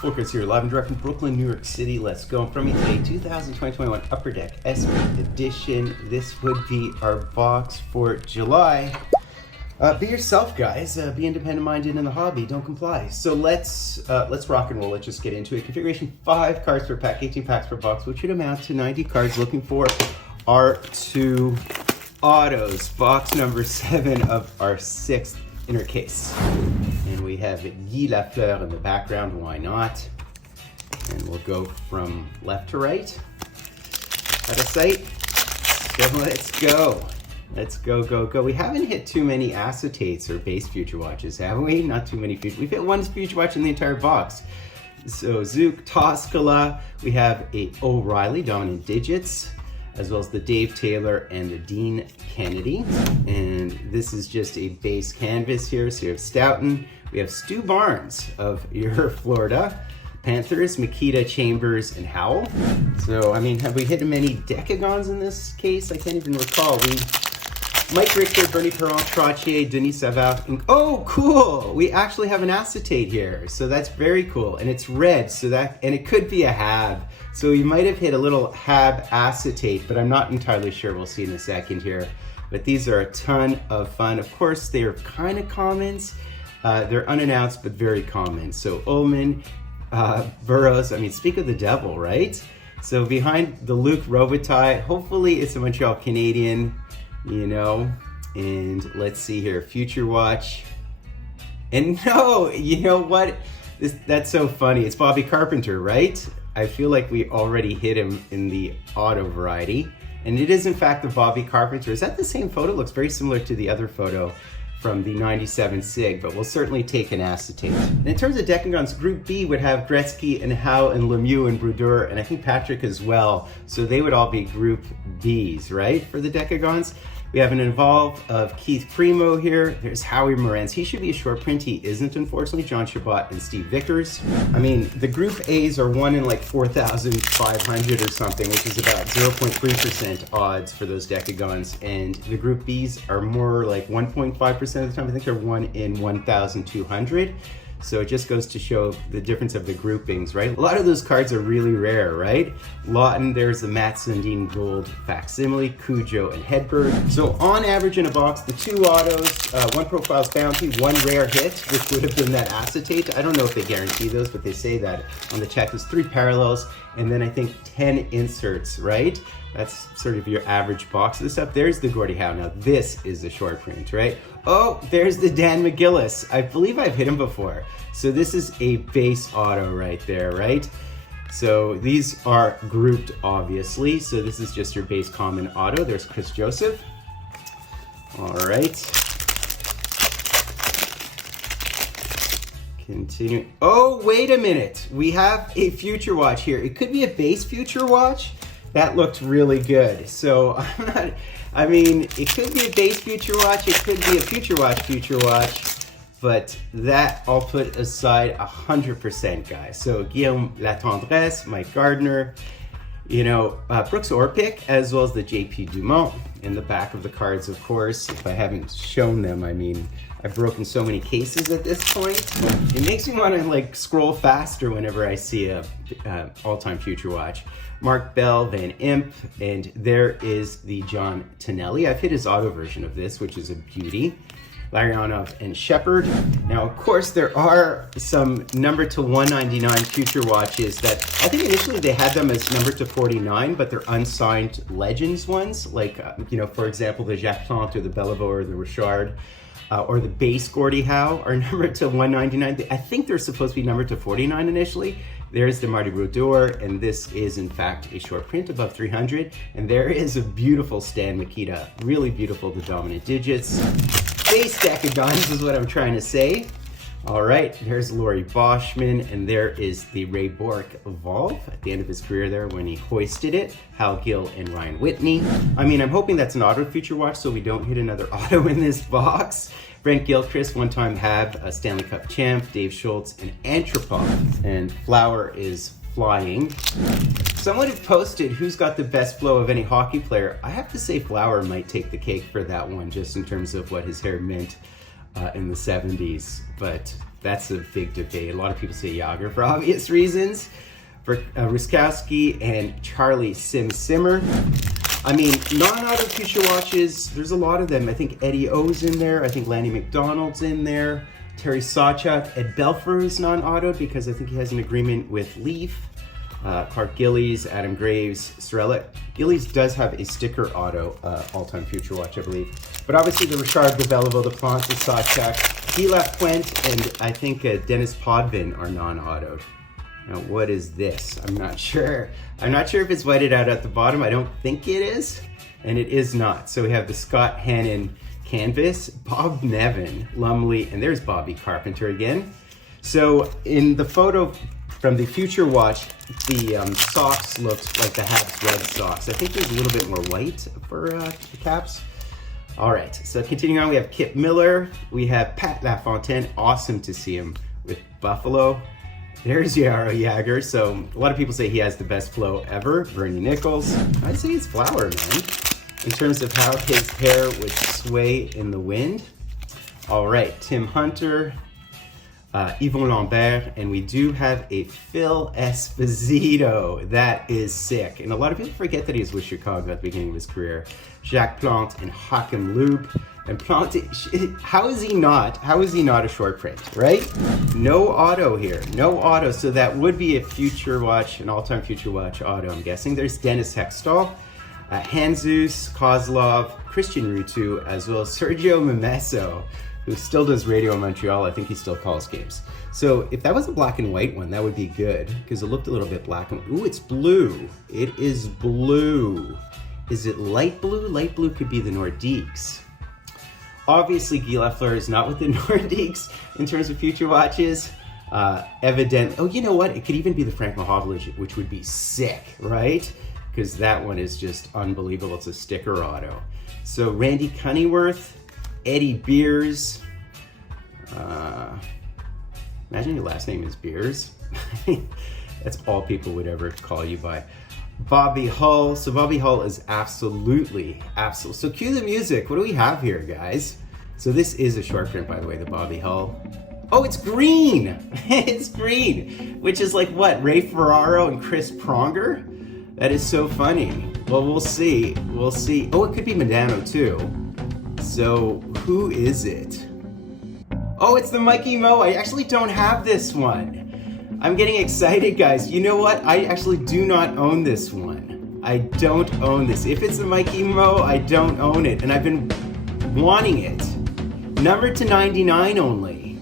Fultoncards here, live and direct from Brooklyn, New York City. Let's go. From me today, 2020-21 Upper Deck SP Edition. This would be our box for July. Be yourself, guys. Be independent-minded in the hobby. Don't comply. So let's rock and roll. Let's just get into it. Configuration: 5 cards per pack, 18 packs per box, which should amount to 90 cards. Looking for R2 autos. Box number 7 of our 6th inner case. And we have Guy Lafleur in the background, why not? And we'll go from left to right. Acetate. So let's go. Let's go, go, go. We haven't hit too many acetates or base future watches, have we? Not too many future. We've hit one future watch in the entire box. So Zook, Toscala, we have a O'Reilly, dominant digits, as well as the Dave Taylor and the Dean Kennedy. And this is just a base canvas here. So you have Stoughton, we have Stu Barnes of your Florida Panthers, Makita, Chambers, and Howell. So, I mean, have we hit many decagons in this case? I can't even recall. Mike Richter, Bernie Perron, Trottier, Denis Savard. Oh, cool! We actually have an acetate here. So that's very cool. And it's red, and it could be a Hab. So you might have hit a little Hab acetate, but I'm not entirely sure. We'll see in a second here. But these are a ton of fun. Of course, they're kind of commons. They're unannounced, but very common. So Ullman, Burroughs, I mean, speak of the devil, right? So behind the Luke Robitaille, hopefully it's a Montreal Canadian, you know. And let's see here, Future Watch. And no, you know what? That's so funny. It's Bobby Carpenter, right? I feel like we already hit him in the auto variety. And it is in fact the Bobby Carpenter. Is that the same photo? It looks very similar to the other photo from the 97 SIG, but we'll certainly take an acetate. And in terms of decagons, Group B would have Gretzky and Howe and Lemieux and Brodeur, and I think Patrick as well. So they would all be Group Bs, right, for the decagons. We have an Evolve of Keith Primo here. There's Howie Morenz. He should be a short print. He isn't, unfortunately. John Chabot and Steve Vickers. I mean, the Group A's are 1 in like 4,500 or something, which is about 0.3% odds for those decagons. And the Group B's are more like 1.5% of the time. I think they're 1 in 1,200. So it just goes to show the difference of the groupings, right? A lot of those cards are really rare, right? Lawton, there's the Matt Sundin Gold Facsimile, Cujo, and Hedberg. So on average in a box, the 2 autos, 1 Profiles Bounty, 1 rare hit, which would have been that acetate. I don't know if they guarantee those, but they say that on the checklist. 3 parallels, and then I think 10 inserts, right? That's sort of your average box of this stuff. There's the Gordie Howe. Now this is the short print, right? Oh, there's the Dan McGillis. I believe I've hit him before. So this is a base auto right there, right? So these are grouped, obviously. So this is just your base common auto. There's Chris Joseph. All right. Continue. Oh, wait a minute. We have a Future Watch here. It could be a base Future Watch. That looked really good. So I mean, it could be a base Future Watch, it could be a Future Watch, but that I'll put aside 100%, guys. So Guillaume Latendresse, Mike Gardner, you know, Brooks Orpik, as well as the JP Dumont in the back of the cards, of course. If I haven't shown them, I mean, I've broken so many cases at this point. It makes me want to like scroll faster whenever I see a all-time Future Watch. Mark Bell, Van Imp, and there is the John Tonelli. I've hit his auto version of this, which is a beauty. Larionov and Shepard. Now, of course, there are some number to 199 Future Watches that I think initially they had them as number to 49, but they're unsigned Legends ones, like, you know, for example, the Jacques Plante or the Bellevaux or the Richard. Or the base Gordie Howe are numbered to 199. I think they're supposed to be numbered to 49 initially. There's the Marty Brodeur, and this is in fact a short print above 300. And there is a beautiful Stan Mikita, really beautiful, the dominant digits. Base decagons is what I'm trying to say. All right, there's Laurie Boschman, and there is the Ray Bork Evolve at the end of his career there when he hoisted it. Hal Gill and Ryan Whitney. I mean, I'm hoping that's an auto Future Watch so we don't hit another auto in this box. Brent Gilchrist, one-time Hab, a Stanley Cup champ, Dave Schultz, and Antropov. And Flower is flying. Someone had posted who's got the best flow of any hockey player. I have to say Flower might take the cake for that one, just in terms of what his hair meant in the 70s. But That's a big debate. A lot of people say Yager for obvious reasons. For Ruskowski and Charlie Simmer. I mean, non-auto future watches, there's a lot of them. I think Eddie O's in there. I think Lanny McDonald's in there. Terry Sawchuk. Ed Belfour is non-auto because I think he has an agreement with Leaf. Clark Gillies, Adam Graves, Sorella. Gillies does have a sticker auto all-time future watch, I believe. But obviously the Richard de Belleville, the Plante, the Sawchuk, Gila Puente, and I think Dennis Podvin are non-autoed. Now, what is this? I'm not sure. I'm not sure if it's whited out at the bottom. I don't think it is, and it is not. So we have the Scott Hannon canvas, Bob Nevin, Lumley, and there's Bobby Carpenter again. So in the photo from the future watch, the socks looked like the Habs red socks. I think there's a little bit more white for the caps. All right, so continuing on, we have Kip Miller. We have Pat LaFontaine. Awesome to see him with Buffalo. There's Yaro Yager. So a lot of people say he has the best flow ever. Bernie Nichols. I'd say it's flower, man, in terms of how his hair would sway in the wind. All right, Tim Hunter, Yvon Lambert, and we do have a Phil Esposito. That is sick. And a lot of people forget that he was with Chicago at the beginning of his career. Jacques Plante and Hakim Lube. And Plante, how is he not a short print, right? No auto here, no auto. So that would be a future watch, an all-time future watch auto, I'm guessing. There's Dennis Hextall, Hanzus, Kozlov, Christian Rutu, as well as Sergio Memesso, who still does radio in Montreal. I think he still calls games. So if that was a black and white one, that would be good, because it looked a little bit black and ooh, it's blue. It is blue. Is it light blue? Light blue could be the Nordiques. Obviously, Guy Lafleur is not with the Nordiques in terms of future watches. Evident. Oh, you know what? It could even be the Frank Mahovlich, which would be sick, right? Because that one is just unbelievable. It's a sticker auto. So Randy Cunneyworth, Eddie Beers. Imagine your last name is Beers. That's all people would ever call you by. Bobby Hull. So Bobby Hull is absolutely. So cue the music. What do we have here, guys? So this is a short print, by the way, the Bobby Hull. Oh, it's green. It's green, which is like what? Ray Ferraro and Chris Pronger? That is so funny. Well, we'll see. We'll see. Oh, it could be Medano too. So who is it? Oh, it's the Mikey Mo. I actually don't have this one. I'm getting excited, guys. You know what? I actually do not own this one. I don't own this. If it's a Mikey Mo, I don't own it. And I've been wanting it. Numbered to 99 only.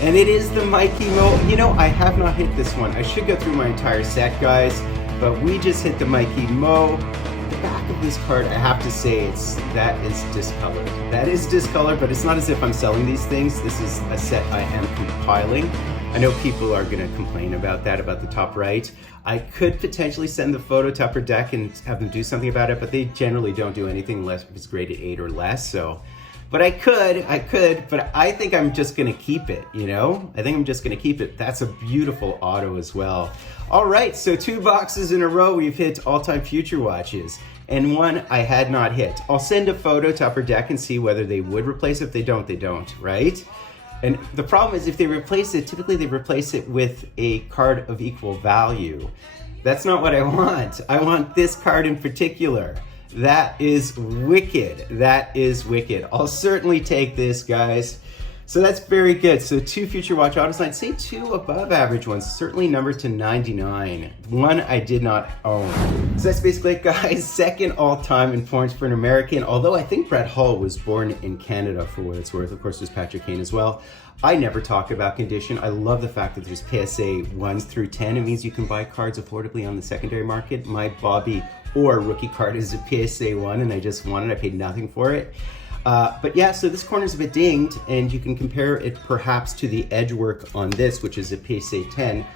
And it is the Mikey Mo. You know, I have not hit this one. I should go through my entire set, guys. But we just hit the Mikey Mo. The back of this card, I have to say, that is discolored. That is discolored, but it's not as if I'm selling these things. This is a set I am compiling. I know people are going to complain about that, about the top right. I could potentially send the photo to Upper Deck and have them do something about it, but they generally don't do anything unless it's graded 8 or less. So, but I could, but I think I'm just going to keep it, you know? I think I'm just going to keep it. That's a beautiful auto as well. All right, so 2 boxes in a row, we've hit all-time future watches, and one I had not hit. I'll send a photo to Upper Deck and see whether they would replace it. If they don't, they don't, right? And the problem is if they replace it, typically they replace it with a card of equal value. That's not what I want. I want this card in particular. That is wicked. That is wicked. I'll certainly take this, guys. So that's very good. So 2 future watch autos, and I'd say 2 above average ones, certainly numbered to 99. One I did not own. So that's basically it, guys. Second all-time in points for an American, although I think Brett Hull was born in Canada for what it's worth. Of course, there's Patrick Kane as well. I never talk about condition. I love the fact that there's PSA 1s through 10. It means you can buy cards affordably on the secondary market. My Bobby Orr rookie card is a PSA 1, and I just won it. I paid nothing for it. But yeah, so this corner's a bit dinged, and you can compare it perhaps to the edge work on this, which is a PSA 10.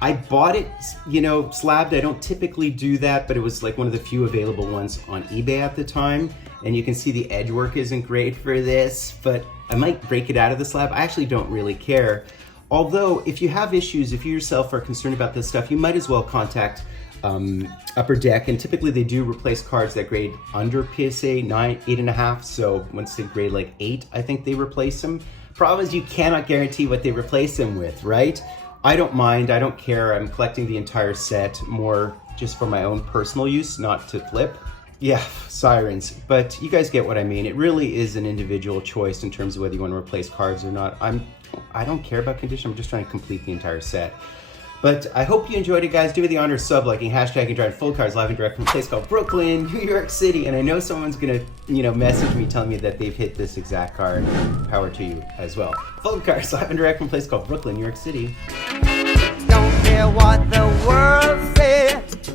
I bought it, you know, slabbed. I don't typically do that, but it was like one of the few available ones on eBay at the time. And you can see the edge work isn't great for this, but I might break it out of the slab. I actually don't really care. Although, if you have issues, if you yourself are concerned about this stuff, you might as well contact Upper Deck, and typically they do replace cards that grade under PSA 9, 8.5. So once they grade like 8, I think they replace them. Problem is you cannot guarantee what they replace them with, right? I don't mind, I don't care. I'm collecting the entire set more just for my own personal use, not to flip. Yeah, sirens, but you guys get what I mean. It really is an individual choice in terms of whether you want to replace cards or not. I don't care about condition, I'm just trying to complete the entire set. But I hope you enjoyed it, guys. Do me the honor of sub-liking, hashtagging, drawing Fultoncards live and direct from a place called Brooklyn, New York City. And I know someone's gonna, message me telling me that they've hit this exact card. Power to you as well. Fultoncards live and direct from a place called Brooklyn, New York City. Don't care what the world says.